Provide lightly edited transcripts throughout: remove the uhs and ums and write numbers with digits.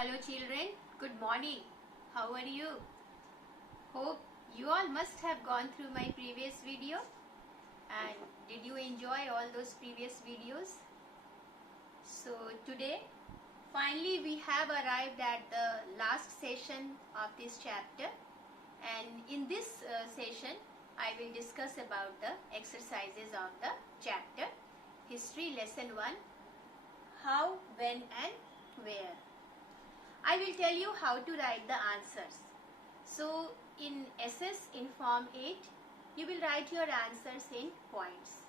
Hello children, good morning. How are you? Hope you all must have gone through my previous video, and did you enjoy all those previous videos? So today finally we have arrived at the last session of this chapter, and in this session I will discuss about the exercises of the chapter History Lesson 1, How, When and Where. I will tell you how to write the answers. So in SS in Form 8, you will write your answers in points.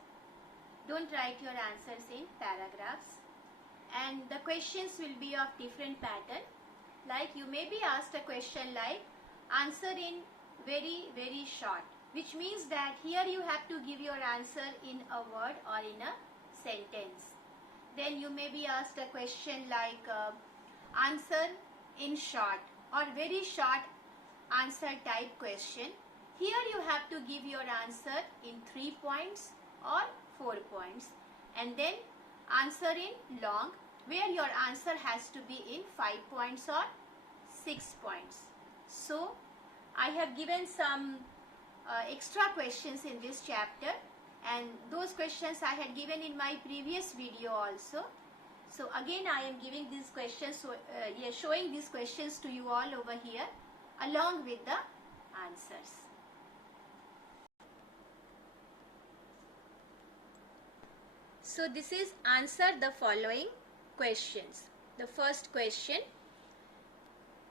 Don't write your answers in paragraphs. And the questions will be of different pattern. Like you may be asked a question like answer in very short, which means that here you have to give your answer in a word or in a sentence. Then you may be asked a question like answer in short or very short answer type question. Here you have to give your answer in 3 points or 4 points, and then answer in long where your answer has to be in 5 points or 6 points. So I have given some extra questions in this chapter, and those questions I had given in my previous video also. So again I am giving these questions, showing these questions to you all over here along with the answers. So this is answer the following questions. The first question,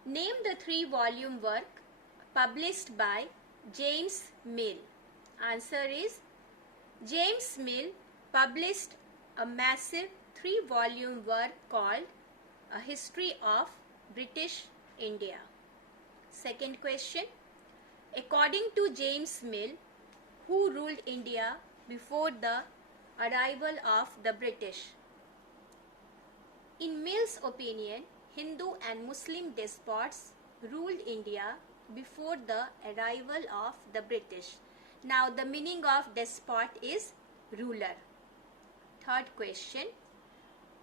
name the 3-volume work published by James Mill. Answer is James Mill published a massive 3-volume work called A History of British India. Second question, according to James Mill, who ruled India before the arrival of the British? In Mill's opinion, Hindu and Muslim despots ruled India before the arrival of the British. Now the meaning of despot is ruler. Third question,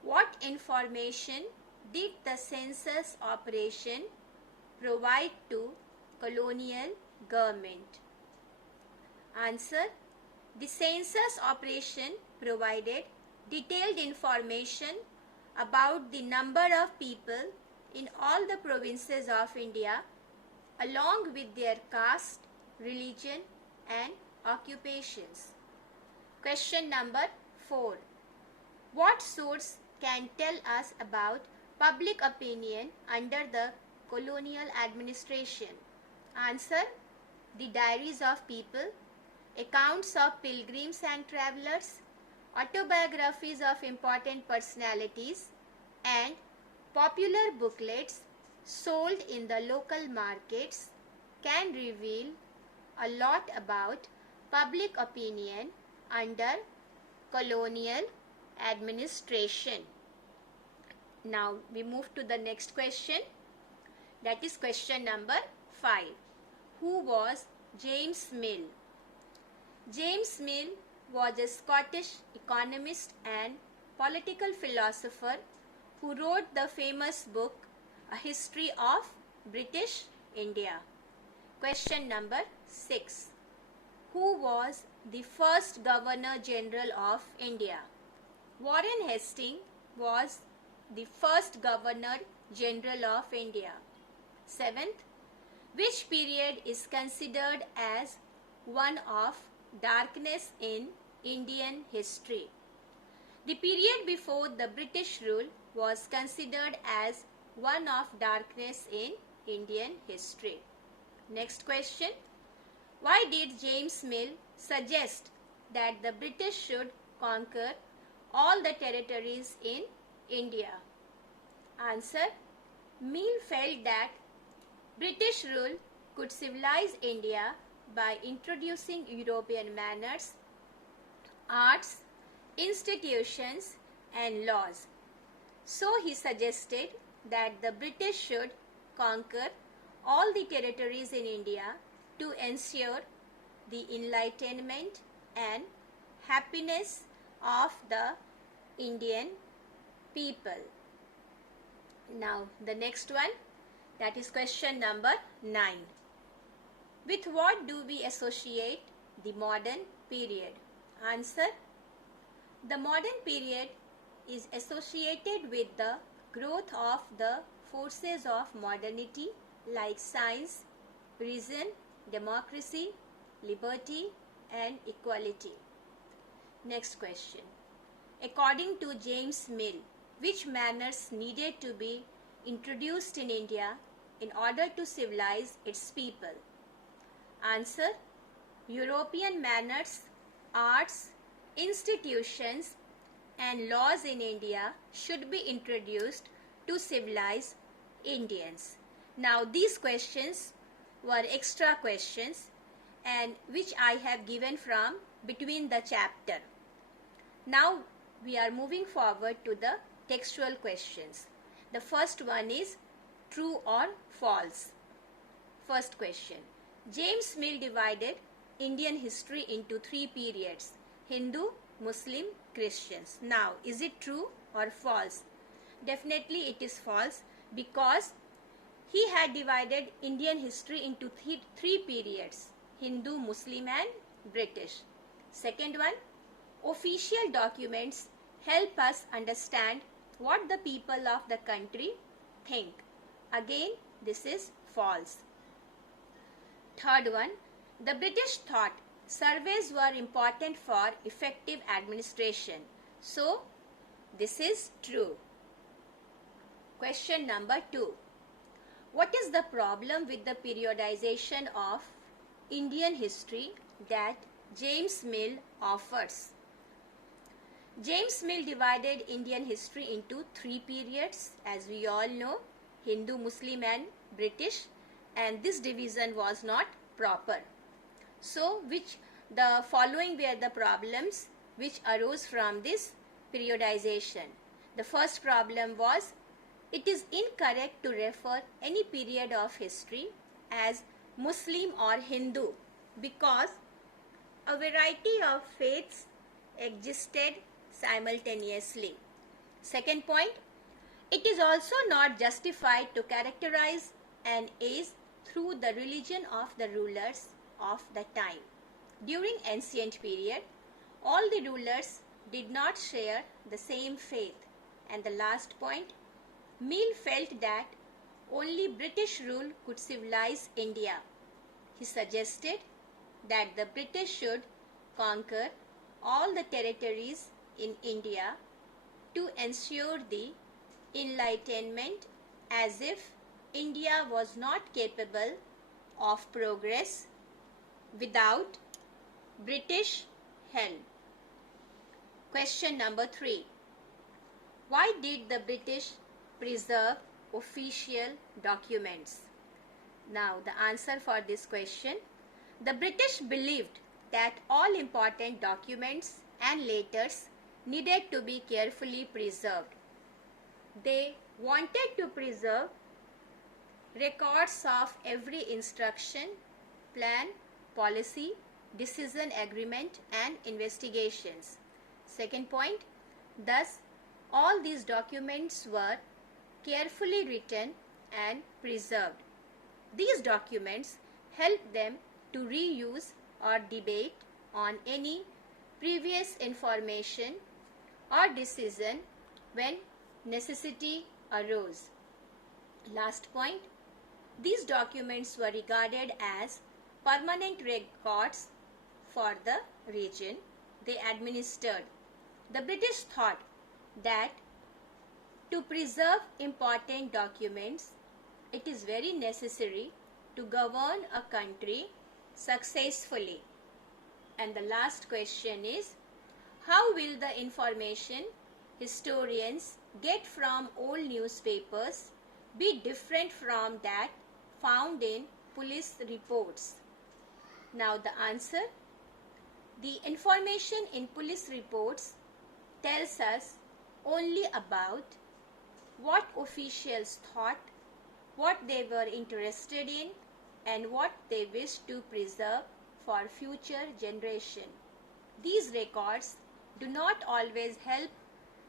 what information did the census operation provide to colonial government? Answer, the census operation provided detailed information about the number of people in all the provinces of India along with their caste, religion and occupations. Question number 4. What source can tell us about public opinion under the colonial administration? Answer, the diaries of people, accounts of pilgrims and travelers, autobiographies of important personalities, and popular booklets sold in the local markets can reveal a lot about public opinion under colonial administration. Now we move to the next question, that is question number 5. Who was James Mill? James Mill was a Scottish economist and political philosopher who wrote the famous book A History of British India. Question number 6. Who was the first Governor General of India? Warren Hastings was the first Governor General of India. 7th, which period is considered as one of darkness in Indian history? The period before the British rule was considered as one of darkness in Indian history. Next question, why did James Mill suggest that the British should conquer all the territories in India? Answer, Mill felt that British rule could civilize India by introducing European manners, arts, institutions and laws. So he suggested that the British should conquer all the territories in India to ensure the enlightenment and happiness of the Indian people. Now the next one, that is question number 9. With what do we associate the modern period? Answer: the modern period is associated with the growth of the forces of modernity like science, reason, democracy, liberty, and equality. Next question. According to James Mill, which manners needed to be introduced in India in order to civilize its people? Answer: European manners, arts, institutions, and laws in India should be introduced to civilize Indians. Now these questions were extra questions and which I have given from between the chapter. Now we are moving forward to the textual questions. The first one is true or false. First question. James Mill divided Indian history into 3 periods: Hindu, Muslim, Christians. Now, is it true or false? Definitely it is false, because he had divided Indian history into three periods: Hindu, Muslim, and British. Second one, official documents help us understand what the people of the country think. Again, this is false. Third one, the British thought surveys were important for effective administration. So, this is true. Question number 2. What is the problem with the periodization of Indian history that James Mill offers? James Mill divided Indian history into 3 periods, as we all know: Hindu, Muslim, and British, and this division was not proper. So, the following were the problems which arose from this periodization. The first problem was, it is incorrect to refer any period of history as Muslim or Hindu because a variety of faiths existed simultaneously. Second point, it is also not justified to characterize an age through the religion of the rulers of the time. During ancient period, all the rulers did not share the same faith. And the last point, Mill felt that only British rule could civilize India. He suggested that the British should conquer all the territories in India to ensure the Enlightenment, as if India was not capable of progress without British help. Question number 3. Why did the British preserve official documents? Now the answer for this question: the British believed that all important documents and letters needed to be carefully preserved. They wanted to preserve records of every instruction, plan, policy, decision, agreement, and investigations. Second point, thus all these documents were carefully written and preserved. These documents help them to reuse or debate on any previous information or decision when necessity arose. Last point, these documents were regarded as permanent records for the region they administered. The British thought that to preserve important documents, it is very necessary to govern a country successfully. And the last question is, how will the information historians get from old newspapers be different from that found in police reports? Now the answer, the information in police reports tells us only about what officials thought, what they were interested in, and what they wished to preserve for future generation. These records do not always help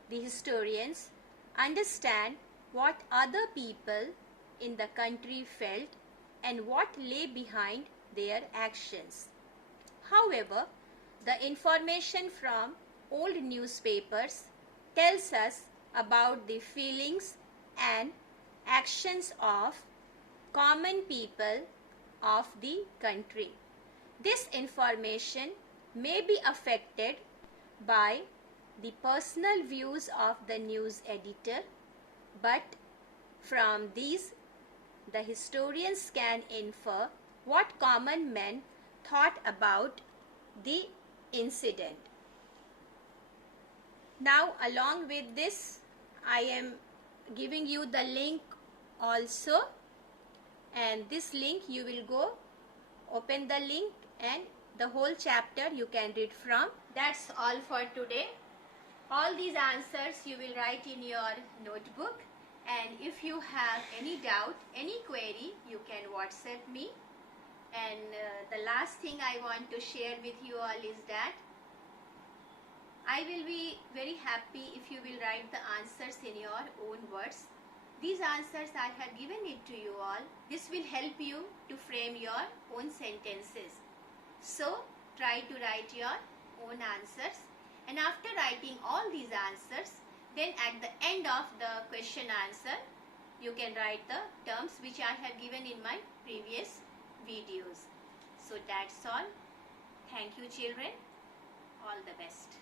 the historians understand what other people in the country felt and what lay behind their actions. However, the information from old newspapers tells us about the feelings and actions of common people of the country. This information may be affected by the personal views of the news editor, but from these the historians can infer what common men thought about the incident. Now, along with this, I am giving you the link also, and this link you will go open the link and the whole chapter you can read from. That's all for today. All these answers you will write in your notebook, and if you have any doubt, any query, you can WhatsApp me. And the last thing I want to share with you all is that I will be very happy if you will write the answers in your own words. These answers I have given it to you all. This will help you to frame your own sentences. So try to write your own answers, and after writing all these answers, then at the end of the question answer you can write the terms which I have given in my previous videos. So that's all. Thank you children. All the best.